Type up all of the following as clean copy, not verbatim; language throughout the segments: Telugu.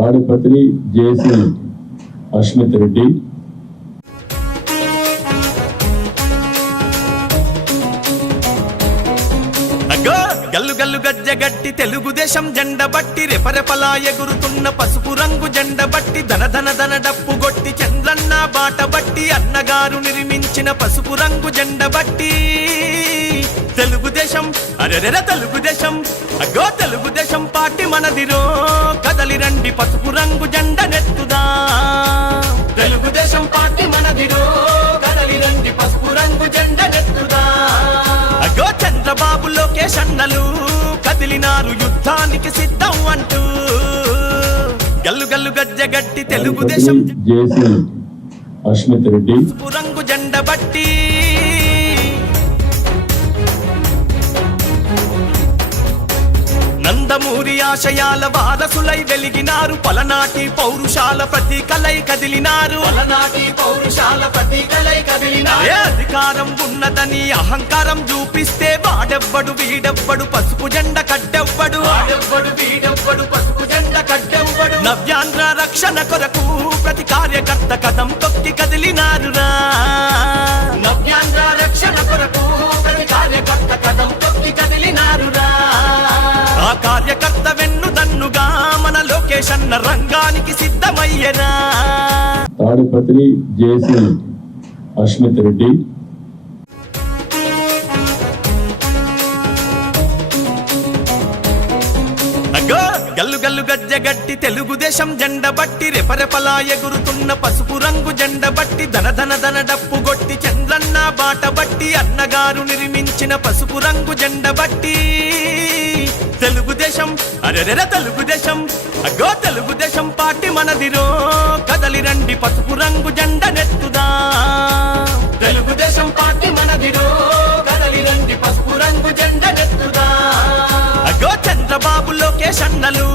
తాడిపత్రి జేసీ అశ్మిత్ రెడ్డి, గల్లు గల్లు గజ్జగట్టి తెలుగుదేశం జెండ బట్టి రెపరెపలా ఎగురుతున్న పసుపు రంగు జెండ బట్టి ధన ధన ధన డప్పు గొట్టి చంద్రన్న బాట బట్టి అన్నగారు నిర్మించిన పసుపు రంగు జెండ బట్టి తెలుగుదేశం అరెరెర తెలుగుదేశం అగ్గో తెలుగుదేశం పార్టీ మనదిరో కదలి రండి పసుపు రంగు జెండ నెత్తుదా తెలుగుదేశం పార్టీ మనదిరో కదలి రండి పసుపు రంగు జెండ నెత్తుదా అగ్గో చంద్రబాబు లోకేష్ అన్నలు కదిలినారు యుద్ధానికి సిద్ధం అంటూ గల్లు గల్లు గజ్జగట్టి తెలుగుదేశం జేసీ అశ్మిత్ రెడ్డి, పసుపు రంగు జెండ బట్టి నందమూరి ఆశయాల వారసులై వెలిగినారు పలనాటి పౌరుషాల ప్రతీకలై కదిలినారు పలనాటి పౌరుషాల ప్రతీకలై కదిలినారు అధికారం ఉన్నదని అహంకారం చూపిస్తే వాడెవ్వడు వీడెవ్వడు పసుపు జెండ కడ్డెవ్వడు వాడెవ్వడు వీడెవ్వడు పసుపు జెండ కడ్డెవ్వడు నవ్యాంధ్ర రక్షణ కొరకు ప్రతి కార్యకర్త కథం తొక్కి కదిలినారురా నవ్యాంధ్ర రక్షణ కొరకు ప్రతి కార్యకర్త కథం తొక్కి కదిలినారురా ఆ కార్యకర్త వెన్నుదన్నుగా మన లోకేష్ అన్న రంగానికి సిద్ధమయ్యరా తాడిపత్రి జేసీ అశ్మిత్ రెడ్డి, గల్లు గల్లు గజ్జగట్టి తెలుగుదేశం జెండ బట్టి రెపరెపలా ఎగురుతున్న పసుపు రంగు జెండ బట్టి ధన ధన ధన డప్పు గొట్టి చంద్రన్న బాట బట్టి అన్నగారు నిర్మించిన పసుపు రంగు జెండ బట్టి తెలుగుదేశం అరెరెర తెలుగుదేశం అగ్గో తెలుగుదేశం పార్టీ మనదిరో కదలి రండి పసుపు రంగు జెండ నెత్తుదా తెలుగుదేశం పార్టీ మనదిరో కదలి రండి పసుపు రంగు జెండ నెత్తుదా అగ్గో చంద్రబాబు లోకేష్ అన్నలు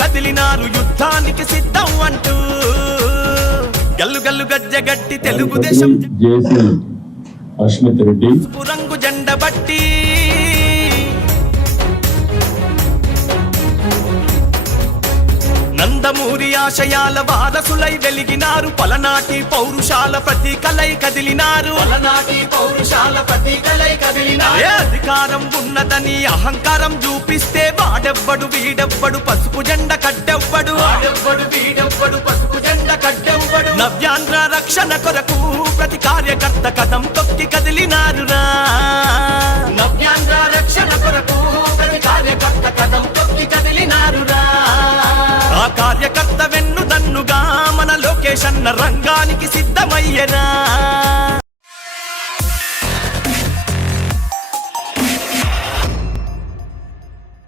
కదిలినారు యుద్ధానికి సిద్ధం అంటూ గల్లు గల్లు గజ్జగట్టి తెలుగుదేశం జేసీ అశ్మిత్ రెడ్డి, పసుపు రంగు జెండ బట్టి నందమూరి ఆశయాల వారసులై వెలిగినారు పలనాటి పౌరుషాల ప్రతీకలై కదిలినారు పలనాటి పౌరుషాల ప్రతీకలై కదిలినారు అధికారం ఉన్నదని అహంకారం చూపిస్తే వాడెవ్వడు వీడెవ్వడు పసుపు జెండ కడ్డెవ్వడు వాడెవ్వడు వీడెవ్వడు పసుపు జెండ కడ్డెవ్వడు నవ్యాంధ్ర రక్షణ కొరకు ప్రతి కార్యకర్త కథం తొక్కి కదిలినారురా నవ్యాంధ్ర రక్షణ కొరకు ప్రతి కార్యకర్త కథం తొక్కి కదిలినారురా ఆ కార్యకర్త వెన్నుదన్నుగా మన లోకేష్ అన్న రంగానికి సిద్ధమయ్యరా